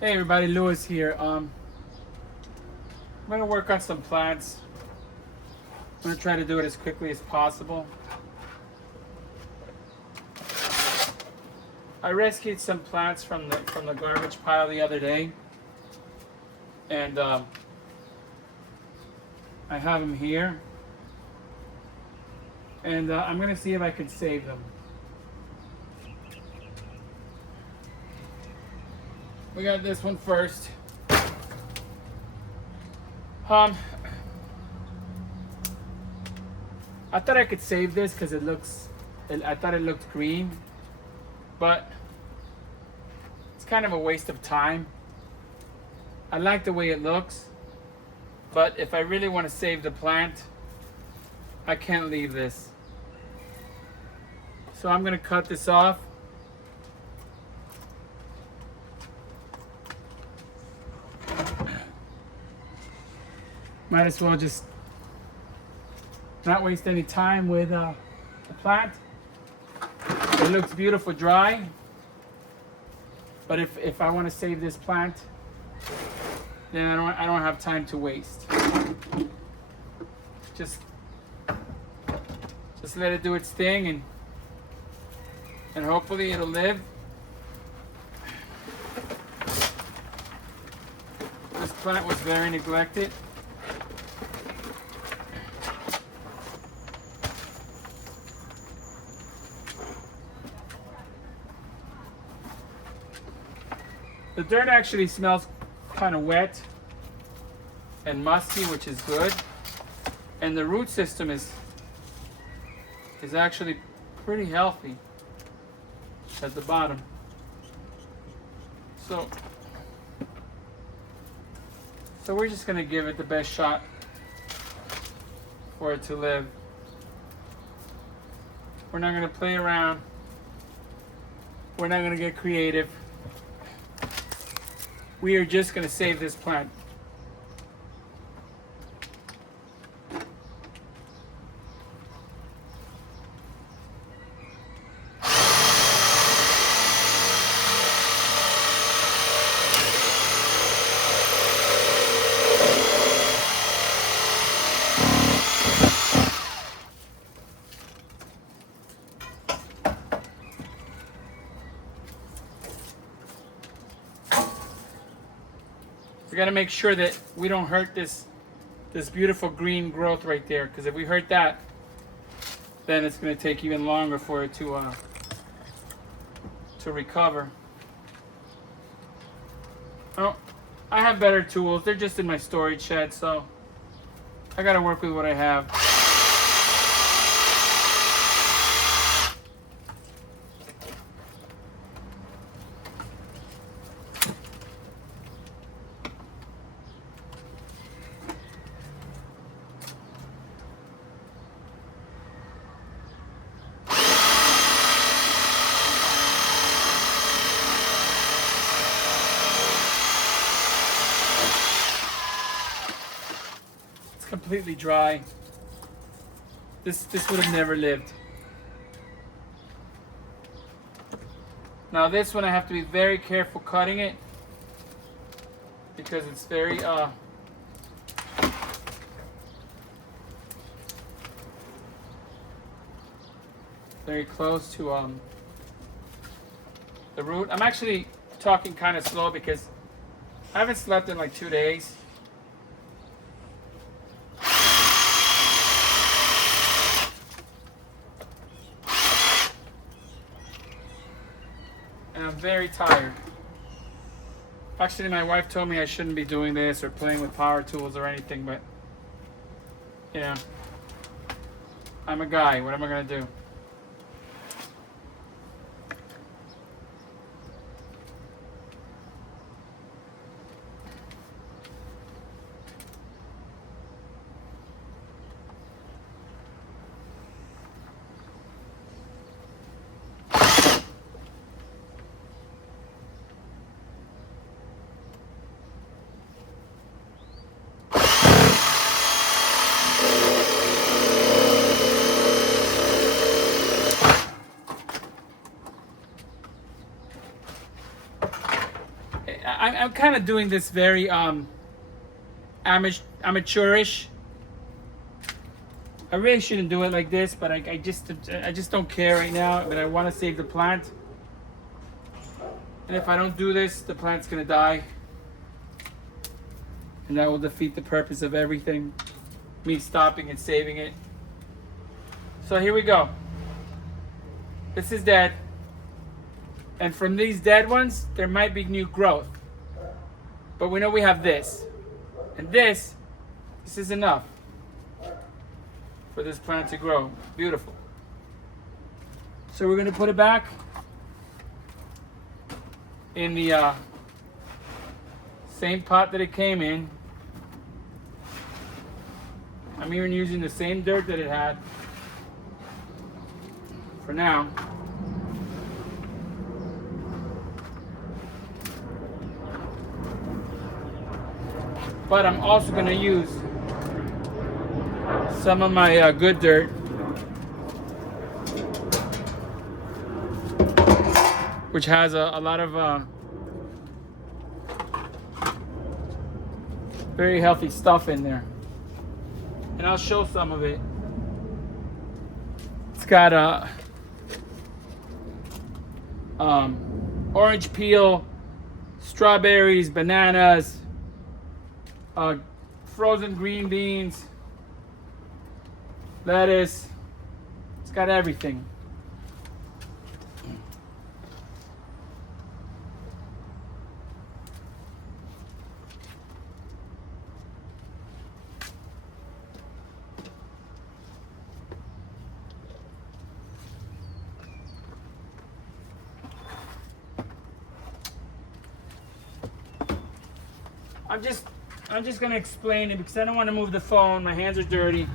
Hey everybody, Lewis here. I'm gonna work on some plants. I'm gonna try to do it as quickly as possible. I rescued some plants from the garbage pile the other day, and I have them here, and I'm gonna see if I can save them. We got this one first. Um, I thought I could save this because I thought it looked green, but it's kind of a waste of time. I like the way it looks, but if I really want to save the plant, I can't leave this. So I'm gonna cut this off. Might as well just not waste any time with the plant. It looks beautiful dry, but if I want to save this plant, then I don't have time to waste. Just let it do its thing, and hopefully it'll live. This plant was very neglected. The dirt actually smells kind of wet and musty, which is good. And the root system is actually pretty healthy at the bottom. So we're just gonna give it the best shot for it to live. We're not gonna play around. We're not gonna get creative. We are just going to save this plant. We got to make sure that we don't hurt this beautiful green growth right there, because if we hurt that, then it's going to take even longer for it to recover. Oh, I have better tools. They're just in my storage shed, so I got to work with what I have. Completely dry. This would have never lived. Now this one I have to be very careful cutting it, because it's very very close to the root. I'm actually talking kind of slow because I haven't slept in like 2 days. And I'm very tired. Actually, my wife told me I shouldn't be doing this or playing with power tools or anything, but you know, I'm a guy. What am I gonna do? I'm kind of doing this very amateurish. I really shouldn't do it like this, but I just don't care right now. But I want to save the plant. And if I don't do this, the plant's gonna die. And that will defeat the purpose of everything. Me stopping and saving it. So here we go. This is dead. And from these dead ones, there might be new growth. But we know we have this. And this is enough for this plant to grow. Beautiful. So we're gonna put it back in the same pot that it came in. I'm even using the same dirt that it had for now. But I'm also going to use some of my good dirt, which has a lot of very healthy stuff in there. And I'll show some of it. It's got orange peel, strawberries, bananas, frozen green beans, lettuce. It's got everything. I'm just gonna explain it because I don't want to move the phone. My hands are dirty.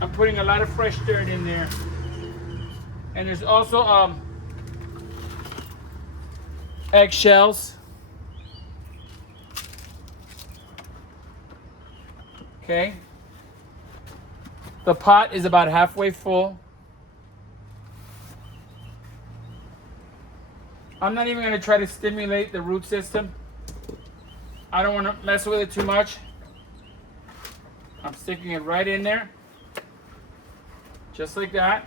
I'm putting a lot of fresh dirt in there. And there's also eggshells. Okay. The pot is about halfway full. I'm not even gonna try to stimulate the root system. I don't want to mess with it too much. I'm sticking it right in there. Just like that.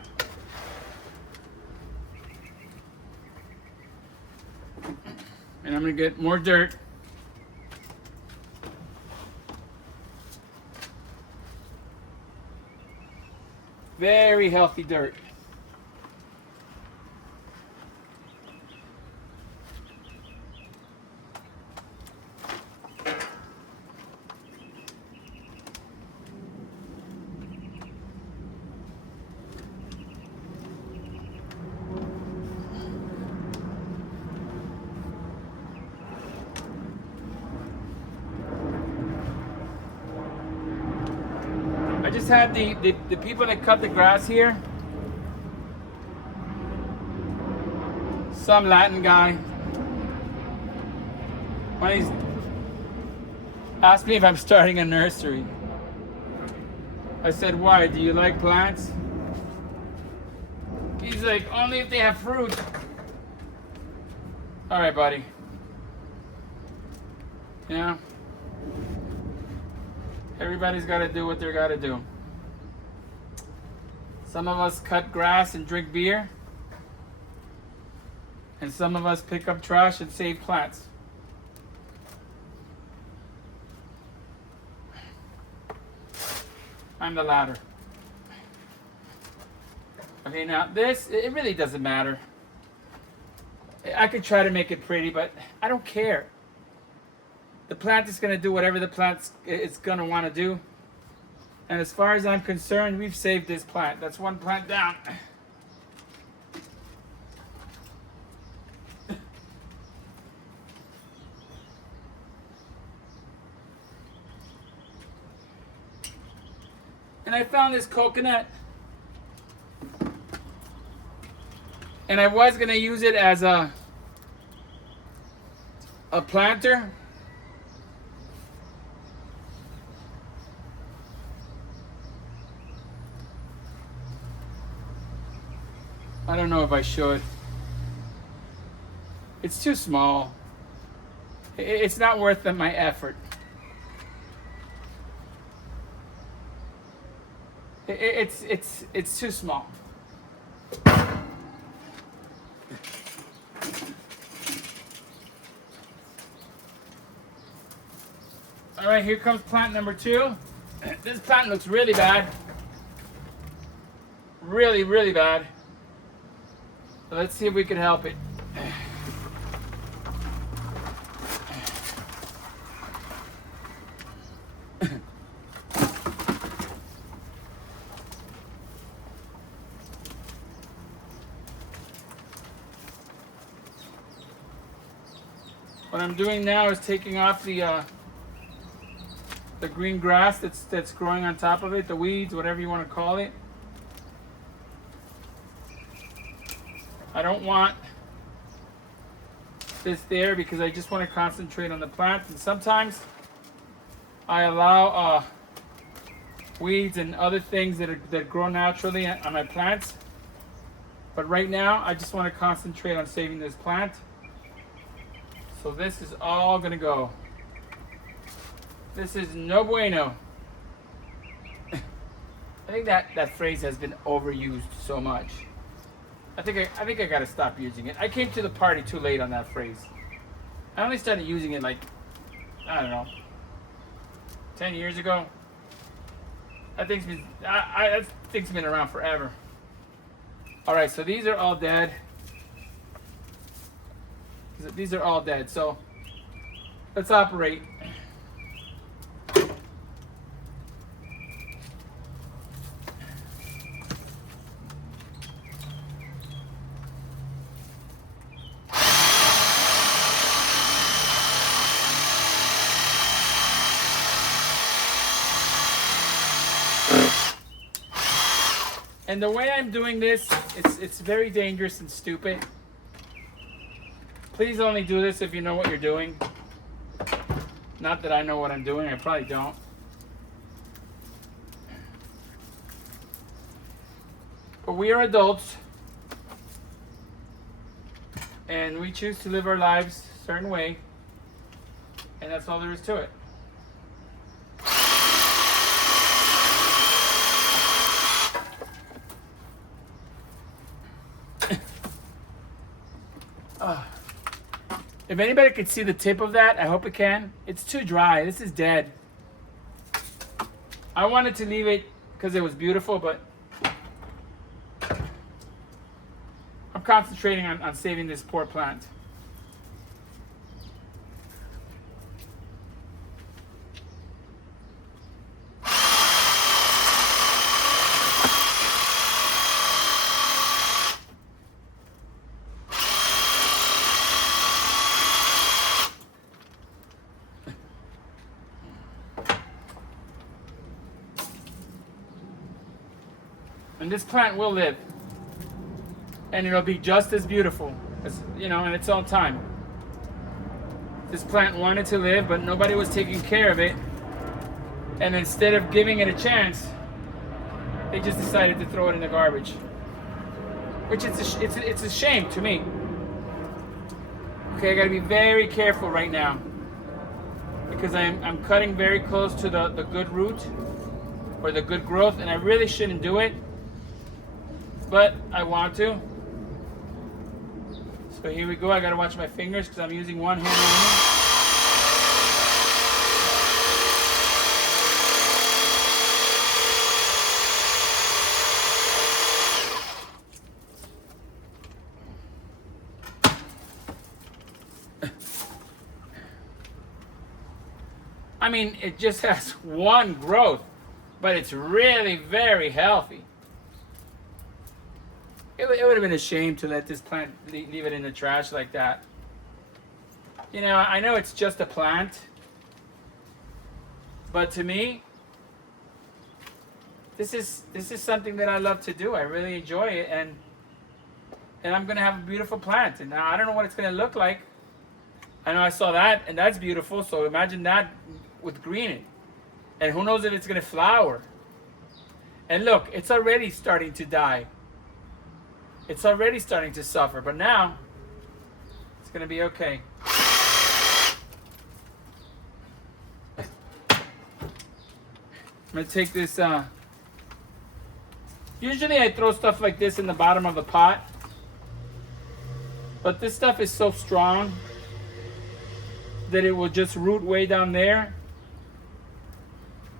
And I'm going to get more dirt. Very healthy dirt. I just had the people that cut the grass here. Some Latin guy. When he's asked me if I'm starting a nursery. I said, why? Do you like plants? He's like, only if they have fruit. All right, buddy. Yeah. Everybody's got to do what they got to do. Some of us cut grass and drink beer. And some of us pick up trash and save plants. I'm the latter. Okay, now this, it really doesn't matter. I could try to make it pretty, but I don't care. The plant is going to do whatever the plant is going to want to do. And as far as I'm concerned, we've saved this plant. That's one plant down. And I found this coconut. And I was going to use it as a planter. I don't know if I should. It's too small. It's not worth my effort. It's too small. All right, here comes plant number 2. This plant looks really bad. Really, really bad. So let's see if we can help it. What I'm doing now is taking off the green grass that's growing on top of it, the weeds, whatever you want to call it. I don't want this there because I just want to concentrate on the plant. And sometimes I allow weeds and other things that grow naturally on my plants. But right now, I just want to concentrate on saving this plant. So this is all gonna go. This is no bueno. I think that phrase has been overused so much. I think I gotta stop using it. I came to the party too late on that phrase. I only started using it like, I don't know, 10 years ago. That thing's been around forever. All right, so these are all dead. These are all dead. So let's operate. And the way I'm doing this, it's very dangerous and stupid. Please only do this if you know what you're doing. Not that I know what I'm doing, I probably don't. But we are adults, and we choose to live our lives a certain way, and that's all there is to it. If anybody could see the tip of that, I hope it can. It's too dry. This is dead. I wanted to leave it because it was beautiful, but I'm concentrating on saving this poor plant. And this plant will live. And it'll be just as beautiful, as, you know, in its own time. This plant wanted to live, but nobody was taking care of it. And instead of giving it a chance, they just decided to throw it in the garbage. Which it's a shame to me. Okay, I gotta be very careful right now. Because I'm cutting very close to the good root, or the good growth, and I really shouldn't do it. But I want to. So here we go. I gotta watch my fingers because I'm using one hand only. I mean, it just has one growth, but it's really very healthy. It would have been a shame to let this plant, leave it in the trash like that. You know, I know it's just a plant, but to me, this is something that I love to do. I really enjoy it, and I'm gonna have a beautiful plant. And now I don't know what it's gonna look like. I know I saw that, and that's beautiful. So imagine that with green, and who knows if it's gonna flower. And look, it's already starting to die. It's already starting to suffer, but now it's gonna be okay. gonna take this, usually I throw stuff like this in the bottom of the pot, but this stuff is so strong that it will just root way down there.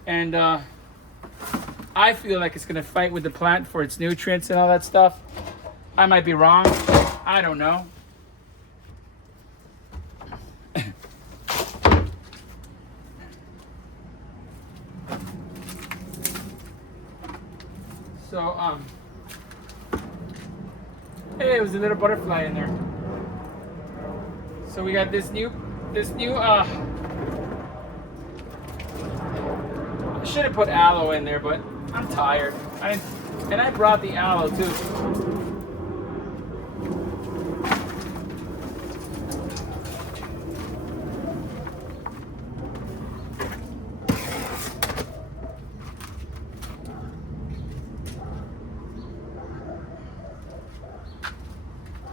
And I feel like it's gonna fight with the plant for its nutrients and all that stuff. I might be wrong, I don't know. So, hey, it was a little butterfly in there. So we got this new, I should have put aloe in there, but I'm tired. And I brought the aloe too.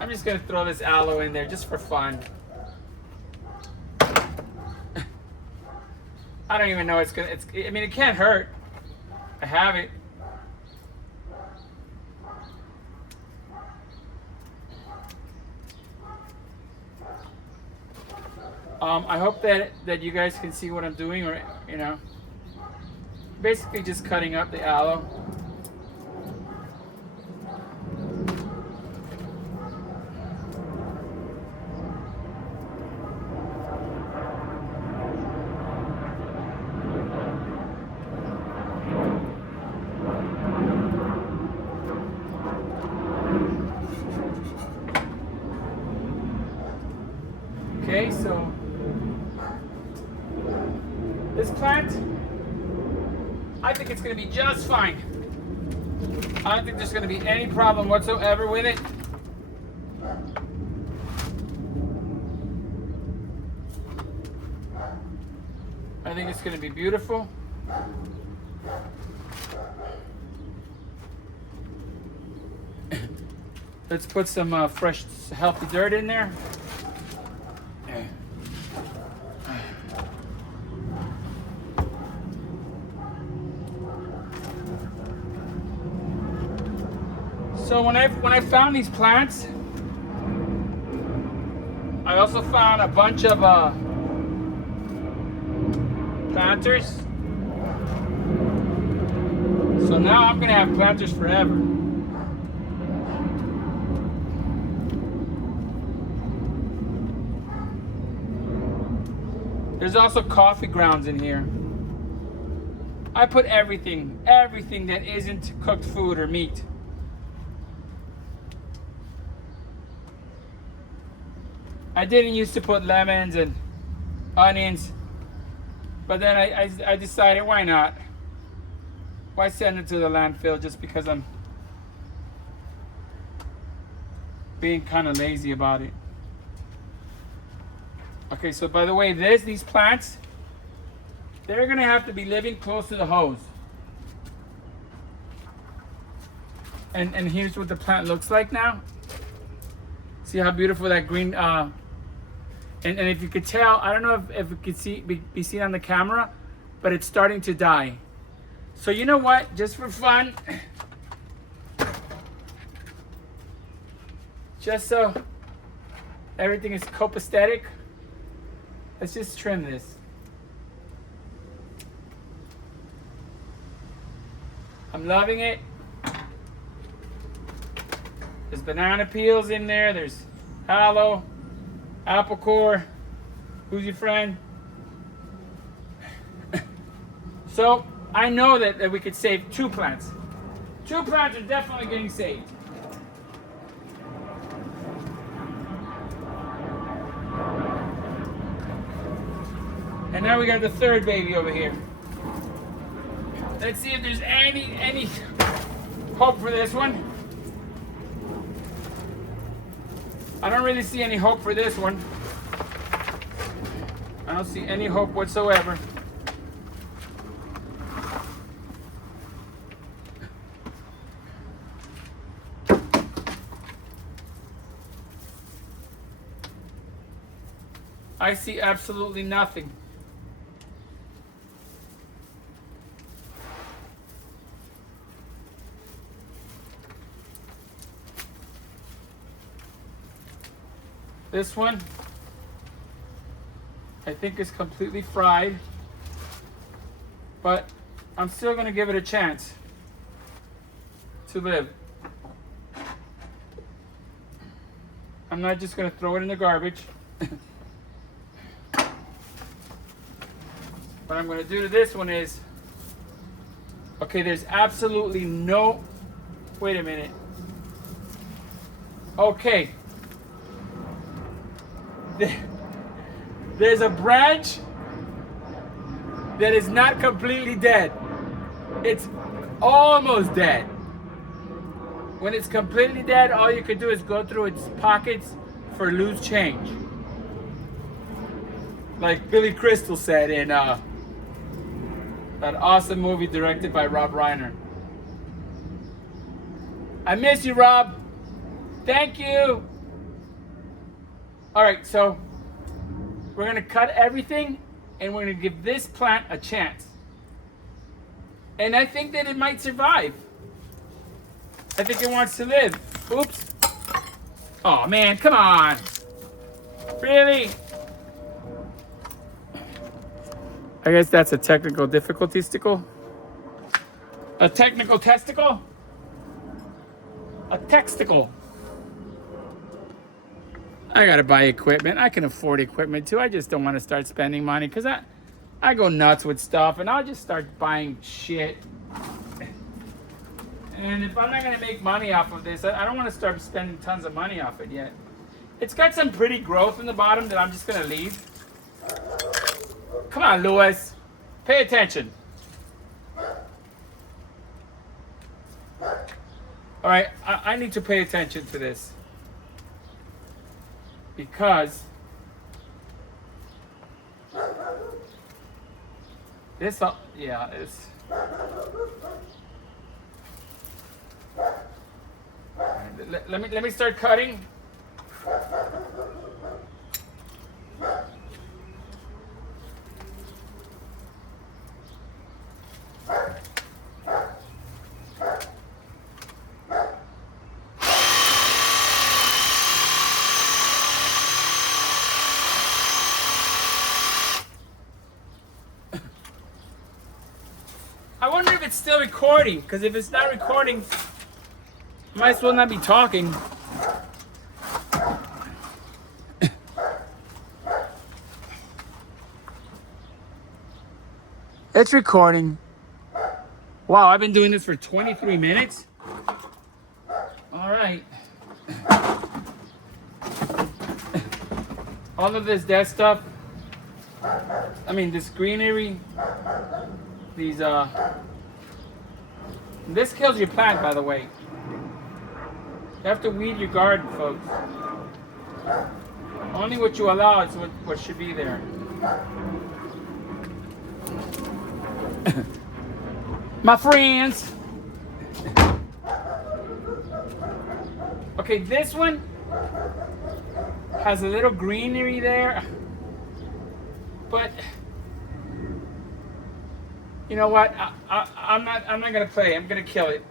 I'm just gonna throw this aloe in there just for fun. I don't even know I mean, it can't hurt. I have it. I hope that you guys can see what I'm doing, or, you know, basically just cutting up the aloe. Okay, so this plant, I think it's going to be just fine. I don't think there's going to be any problem whatsoever with it. I think it's going to be beautiful. Let's put some fresh, healthy dirt in there. So when I found these plants, I also found a bunch of planters. So now I'm gonna have planters forever. There's also coffee grounds in here. I put everything that isn't cooked food or meat. I didn't used to put lemons and onions, but then I decided, why not? Why send it to the landfill just because I'm being kind of lazy about it? Okay, so by the way, these plants, they're gonna have to be living close to the hose. And here's what the plant looks like now. See how beautiful that green, and if you could tell, I don't know if it could be seen on the camera, but it's starting to die. So you know what, just for fun, just so everything is copacetic, let's just trim this. I'm loving it. There's banana peels in there, there's aloe, apple core, who's your friend? So I know that we could save 2 plants. 2 plants are definitely getting saved. And now we got the 3rd baby over here. Let's see if there's any hope for this one. I don't really see any hope for this one. I don't see any hope whatsoever. I see absolutely nothing. This one, I think, is completely fried, but I'm still gonna give it a chance to live. I'm not just gonna throw it in the garbage. What I'm gonna do to this one is, okay, there's absolutely no, wait a minute. Okay. There's a branch that is not completely dead. It's almost dead. When it's completely dead, all you can do is go through its pockets for loose change. Like Billy Crystal said in that awesome movie directed by Rob Reiner. I miss you, Rob. Thank you. All right, so we're gonna cut everything and we're gonna give this plant a chance. And I think that it might survive. I think it wants to live. Oops. Oh man, come on. Really? I guess that's a technical difficulty stickle. A technical testicle? A texticle. I gotta buy equipment. I can afford equipment too. I just don't want to start spending money because I go nuts with stuff and I'll just start buying shit. And if I'm not gonna make money off of this, I don't want to start spending tons of money off it yet. It's got some pretty growth in the bottom that I'm just gonna leave. Come on, Lewis. Pay attention. All right, I need to pay attention to this. Because this, yeah, it's. Let me start cutting. I wonder if it's still recording, because if it's not recording, I might as well not be talking. It's recording. Wow, I've been doing this for 23 minutes. All right. All of this dead stuff, I mean this greenery, these this kills your plant, by the way. You have to weed your garden, folks. Only what you allow is what should be there. My friends. Okay, this one has a little greenery there, but you know what? I'm not gonna play. I'm gonna kill it.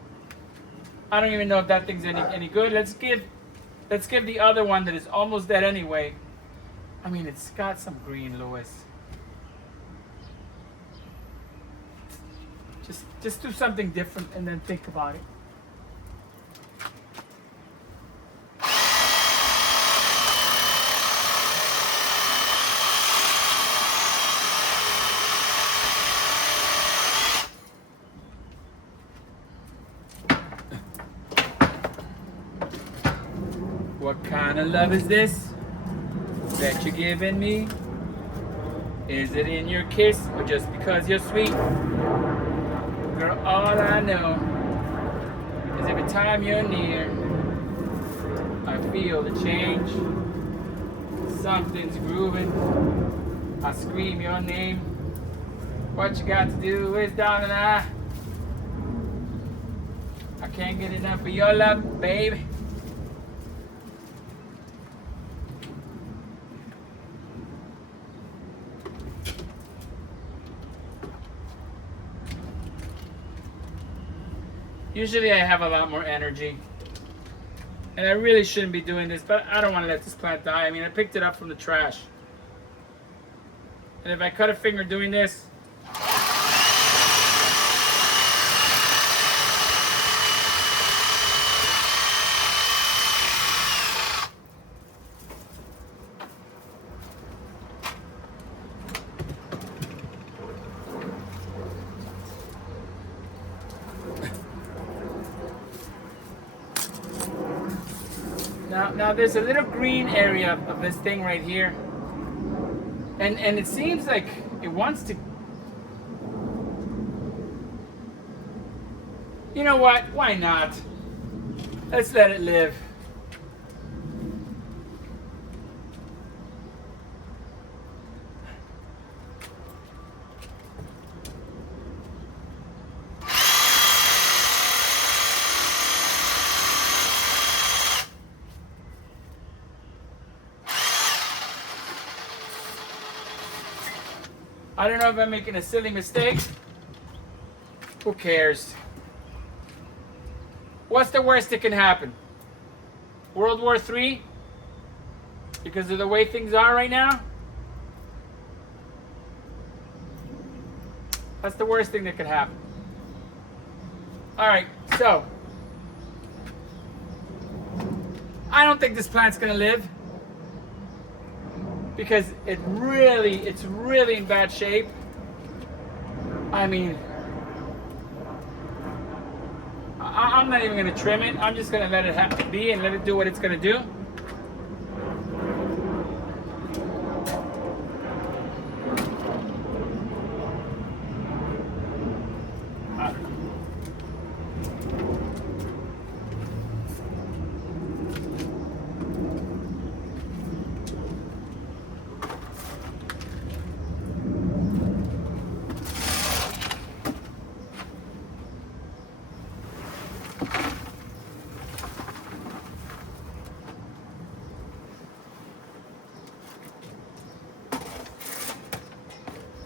I don't even know if that thing's any good. Let's give the other one that is almost dead anyway. I mean, it's got some green, Lewis. Just do something different and then think about it. What kind of love is this that you're giving me? Is it in your kiss or just because you're sweet? Girl, all I know is every time you're near, I feel the change. Something's grooving. I scream your name. What you got to do is, darling, I can't get enough of your love, baby. Usually I have a lot more energy. And I really shouldn't be doing this, but I don't want to let this plant die. I mean, I picked it up from the trash. And if I cut a finger doing this, now there's a little green area of this thing right here. And it seems like it wants to. You know what? Why not? Let's let it live. I don't know if I'm making a silly mistake. Who cares? What's the worst that can happen? World War III? Because of the way things are right now? That's the worst thing that could happen. Alright, so. I don't think this plant's gonna live. Because it's really in bad shape. I mean, I'm not even gonna trim it. I'm just gonna let it be and let it do what it's gonna do.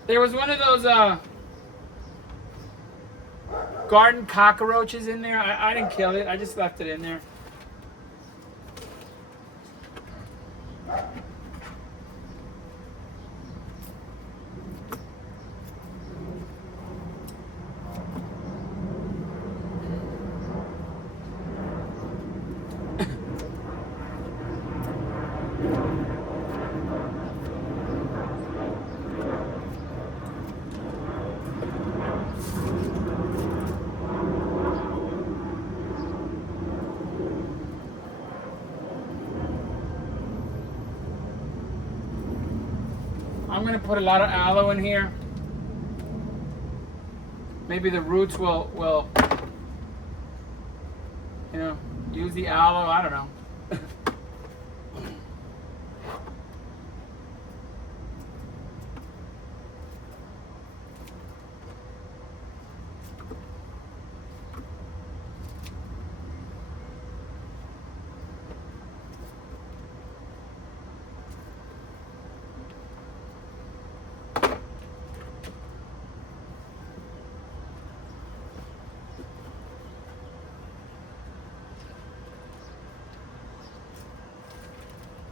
There was one of those garden cockroaches in there. I didn't kill it. I just left it in there. I'm gonna put a lot of aloe in here. Maybe the roots will you know, use the aloe. I don't know.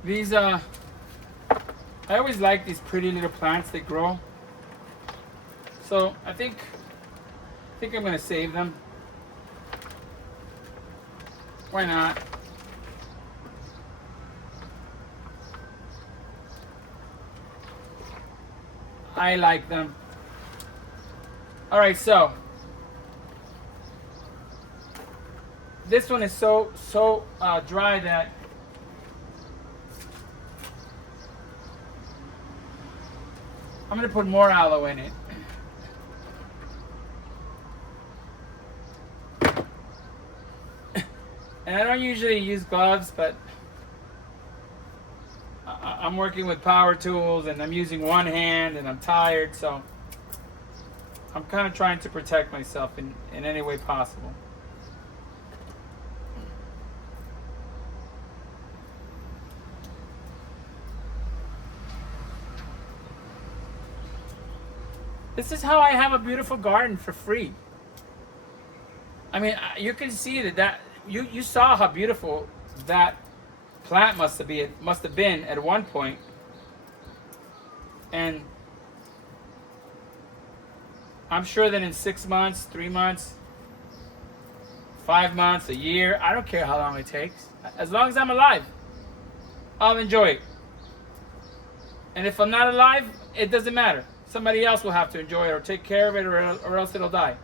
These I always like these pretty little plants that grow. So I think I'm gonna save them. Why not? I like them. All right, so this one is so dry that I'm gonna put more aloe in it. And I don't usually use gloves, but I'm working with power tools and I'm using one hand and I'm tired, so I'm kind of trying to protect myself in any way possible. This is how I have a beautiful garden for free. I mean, you can see that you saw how beautiful that plant must have been at one point. And I'm sure that in 6 months, 3 months, 5 months, a year, I don't care how long it takes. As long as I'm alive, I'll enjoy it. And if I'm not alive, it doesn't matter. Somebody else will have to enjoy it or take care of it, or else it'll die.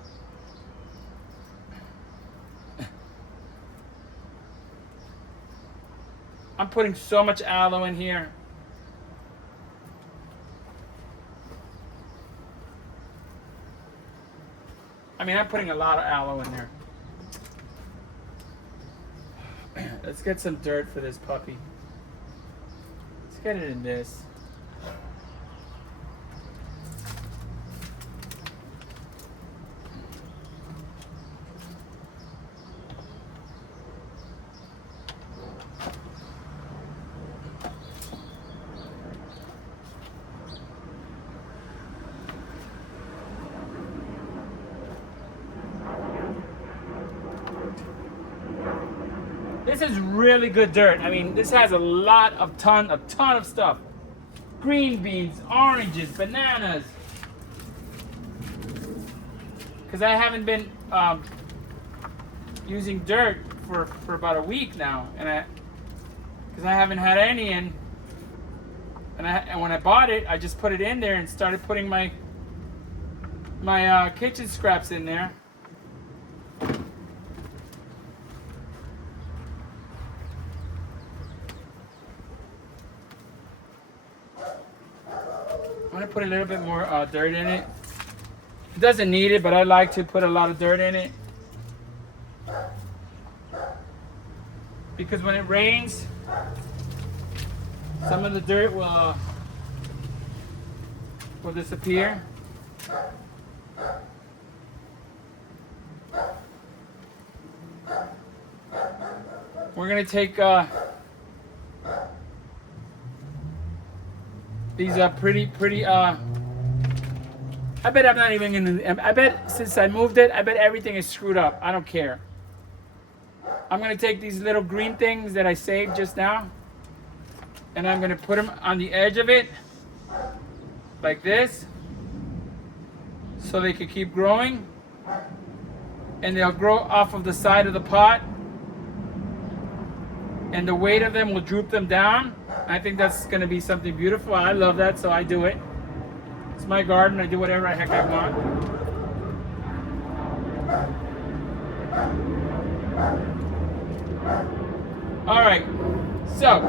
I'm putting so much aloe in here. I mean, I'm putting a lot of aloe in there. Let's get some dirt for this puppy. Let's get it in this. This is really good dirt. I mean, this has a ton of stuff. Green beans, oranges, bananas. Because I haven't been using dirt for about a week now, and because I haven't had any in. And when I bought it, I just put it in there and started putting my kitchen scraps in there. I'm gonna put a little bit more dirt in it. It doesn't need it, but I like to put a lot of dirt in it. Because when it rains, some of the dirt will disappear. We're gonna take these are pretty I bet I'm not even gonna, I bet since I moved it, I bet everything is screwed up. I don't care. I'm gonna take these little green things that I saved just now, and I'm gonna put them on the edge of it, like this, so they can keep growing, and they'll grow off of the side of the pot, and the weight of them will droop them down. I think that's gonna be something beautiful. I love that, so I do it. It's my garden, I do whatever the heck I want. All right, so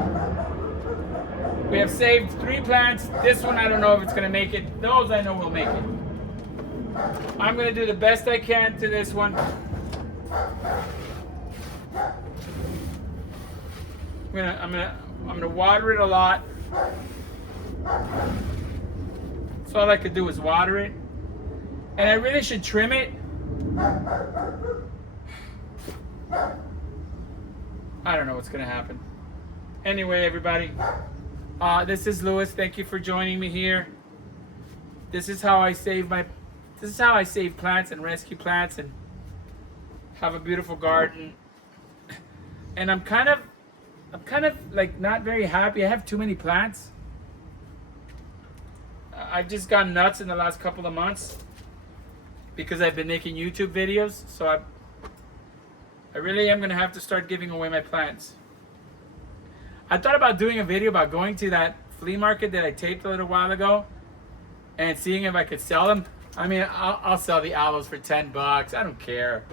we have saved 3 plants. This one, I don't know if it's gonna make it. Those I know will make it. I'm gonna do the best I can to this one. I'm gonna water it a lot. So all I could do is water it. And I really should trim it. I don't know what's gonna happen. Anyway, everybody, this is Louis. Thank you for joining me here. This is how I save plants and rescue plants and have a beautiful garden. And I'm kind of like not very happy. I have too many plants. I've just gone nuts in the last couple of months because I've been making YouTube videos. So I really am gonna have to start giving away my plants. I thought about doing a video about going to that flea market that I taped a little while ago and seeing if I could sell them. I mean, I'll sell the aloes for $10. I don't care.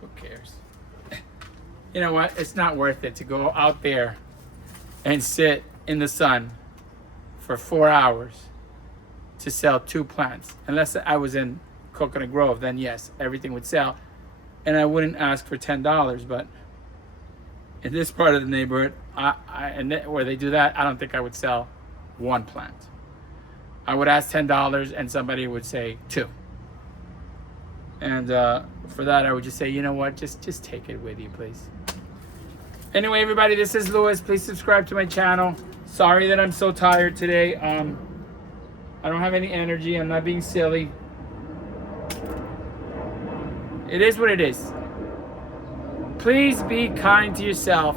Who cares? You know what? It's not worth it to go out there and sit in the sun for 4 hours to sell 2 plants. Unless I was in Coconut Grove, then yes, everything would sell. And I wouldn't ask for $10, but in this part of the neighborhood, where they do that, I don't think I would sell 1 plant. I would ask $10 and somebody would say 2. And for that, I would just say, you know what, just take it with you, please. Anyway, everybody, this is Louis. Please subscribe to my channel. Sorry that I'm so tired today. I don't have any energy. I'm not being silly. It is what it is. Please be kind to yourself,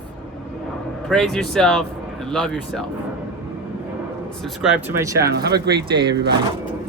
praise yourself, and love yourself. Subscribe to my channel. Have a great day, everybody.